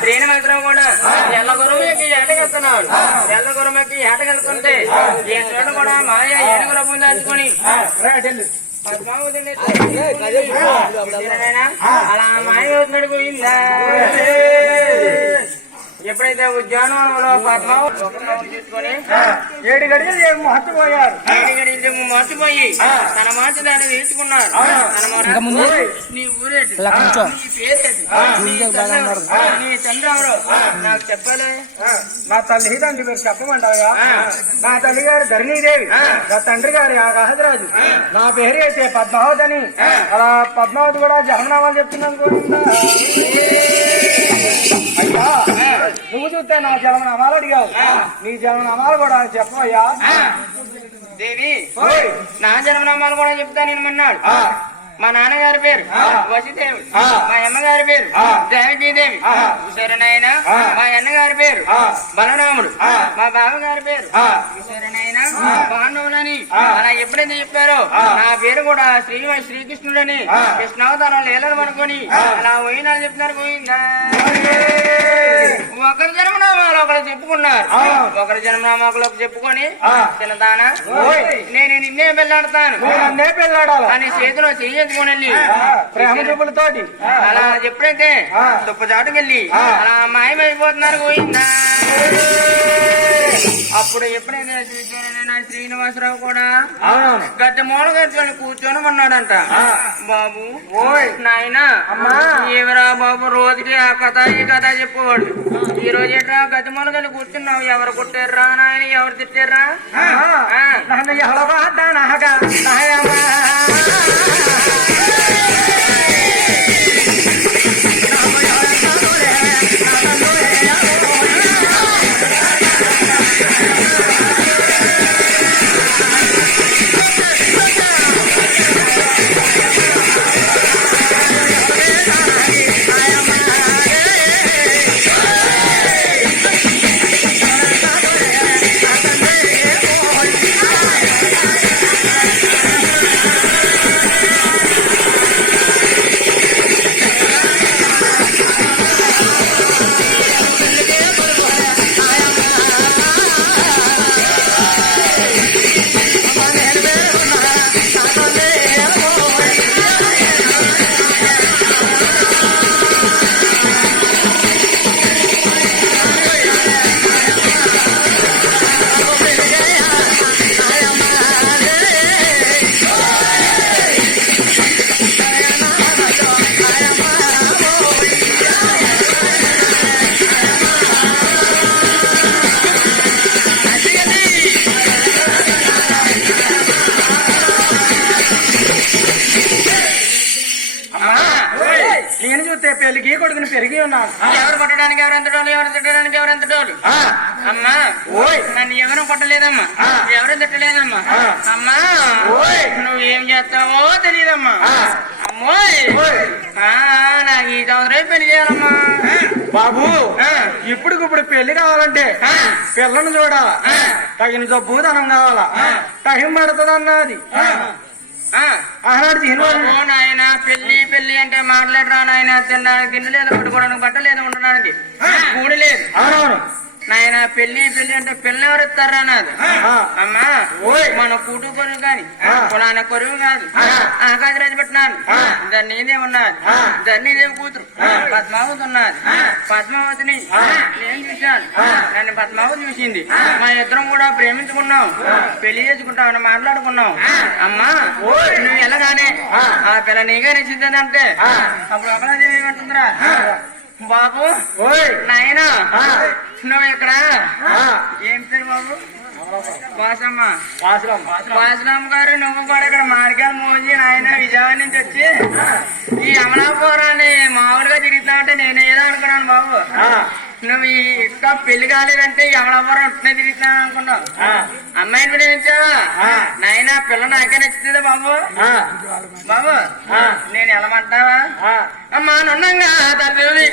శ్రీనివాసరావు కూడా ఎల్లగురమకి ఏటకెళ్తున్నాడు. ఎల్లగురమకి ఏటకెళ్తుంటే ఈ చోట కూడా మాయ ఏనుగు రూపం దాచుకొని అలా మాయ అవుతున్నాడు పోయిందా. ఎప్పుడైతే ఉద్యానవనంలో పద్మావతి తీసుకొని 7 గడియలు మర్చిపోయారు. 7 గడియలు మర్చిపోయి తన మాట దాన్ని తీర్చుకున్నారు. నీ ఊరేటి, నీ పేరేటి, నీ చంద్రవరు నాకు చెప్పలే. నా తల్లి తండ్రి మీరు చెప్పమంటారా? నా తల్లి గారు ధరణీదేవి, నా తండ్రి గారి ఆకాశరాజు, నా పేరు అయితే పద్మావతి అని. అలా పద్మావతి కూడా జగన్నామాలు చెప్తున్నాను కూడా. అయ్యా నువ్వు చూస్తే నా జన్మనామాలు అడిగావు, నీ జన్మనామాలు కూడా చెప్పవయ్యా. దేవి నా జన్మనామాలు కూడా చెప్తా నేను అన్నాడు. మా నాన్నగారి పేరు వసిదేవి, మా అమ్మగారి పేరు దేవకీదేవి. చూసారనాయన మా అన్నగారి పేరు బలరాముడు, మా బావగారి పేరు చూసారనాయన పాండవులని. అలా ఎప్పుడైతే చెప్పారో నా పేరు కూడా శ్రీకృష్ణుడని కృష్ణావతారం లీలలు అనుకొని అలా పోయినాలు చెప్తున్నారు. పోయిందా ఒకరి జన్మనామాలు ఒకరు చెప్పుకున్నారు. ఒకరి జన్మనామాకులకు చెప్పుకొని తినదానా నేను నిన్నే పెళ్ళాడతాను అని చేతిలో చెయ్యెత్తుకొని ప్రేమ చూపులతోటి అలా ఎప్పుడైతే తుప్పచాటుకెళ్ళి అలా మాయమైపోతున్నారు. పోయిందా అప్పుడు ఎప్పుడైతే శ్రీనివాసరావు కూడా గడ్డ మూల గడ్డని కూర్చొని ఉన్నాడంట. బాబు నాయన ఏవరా బాబు రోజుకి ఆ కథ ఈ కథ చెప్పేవాడు. ఈ రోజు ఎట్రా గడ్డ మూల గడ్డ కూర్చున్నావు, ఎవరు కొట్టారా నాయన, ఎవరు తిట్టారా? నేను చూస్తే పెళ్లికి కొడుకుని పెరిగి ఉన్నాను. ఎవరు కొట్టడానికి ఎవరెంతటోళ్ళు, ఎవరు తిట్టడానికి ఎవరెంతటోళ్ళు. అమ్మా నన్ను ఎవరు కొట్టలేదమ్మా, ఎవరు తిట్టలేదమ్మా. అమ్మా నువ్వేం చేస్తావో తెలియదమ్మా. అమ్మోయ్ నాకు ఈ సంవత్సరం పెళ్లి చేయాలమ్మా. బాబు ఇప్పుడు పెళ్లి కావాలంటే పిల్లను చూడాలా, తగిన జబ్బు ధనం కావాలా, టైం పడుతుంది అన్నది ఆనాడు నాయన. పెళ్లి పెళ్లి అంటే మాట్లాడరా నాయన తినడానికి తిండి లేదు, పట్టుకోవడానికి బట్ట లేదు, ఉండడానికి కూడి లేదు. నాయన పెళ్లి పెళ్లి అంటే పిల్ల ఎవరు ఇస్తారా నాది అమ్మా మన కూటు కొరువు కాని కులాన కొరువు కాదు. ఆకాశరాజు పట్టినాను ధరణీదే ఉన్నది, ధరణీదేవి కూతురు పద్మావతి ఉన్నది. పద్మావతిని నేను చూశాను, నన్ను పద్మావతి చూసింది. మా ఇద్దరం కూడా ప్రేమించుకున్నాం, పెళ్లి చేసుకుంటామని మాట్లాడుకున్నాం. అమ్మా నువ్వు ఎలాగానే ఆ పిల్ల నీగా నచ్చిందంటే అప్పుడు అమలాదేవి ఏమంటుందిరా, బాబు నాయనా నువ్వు ఇక్కడ ఏం పేరు బాబు? వాసమ్మ. వాసలమ్మ గారు నువ్వు కూడా ఇక్కడ మార్గాలు మోసి నాయన విజయవాడ నుంచి వచ్చి ఈ అమలాపురాన్ని మామూలుగా తిరుగుతావంటే నేను ఏదో అనుకున్నాను బాబు. నువ్వు ఇంకా పెళ్లి కాలేదంటే ఈ అమలాపురం ఉంటనే తిరుగుతాను అనుకున్నావు. అమ్మాయిని ప్రేమించావా నాయన? పిల్ల నాకే నచ్చుతుందా బాబు? బాబు నేను వెళ్ళమంటావా? అమ్మా నున్నంగా తల్లి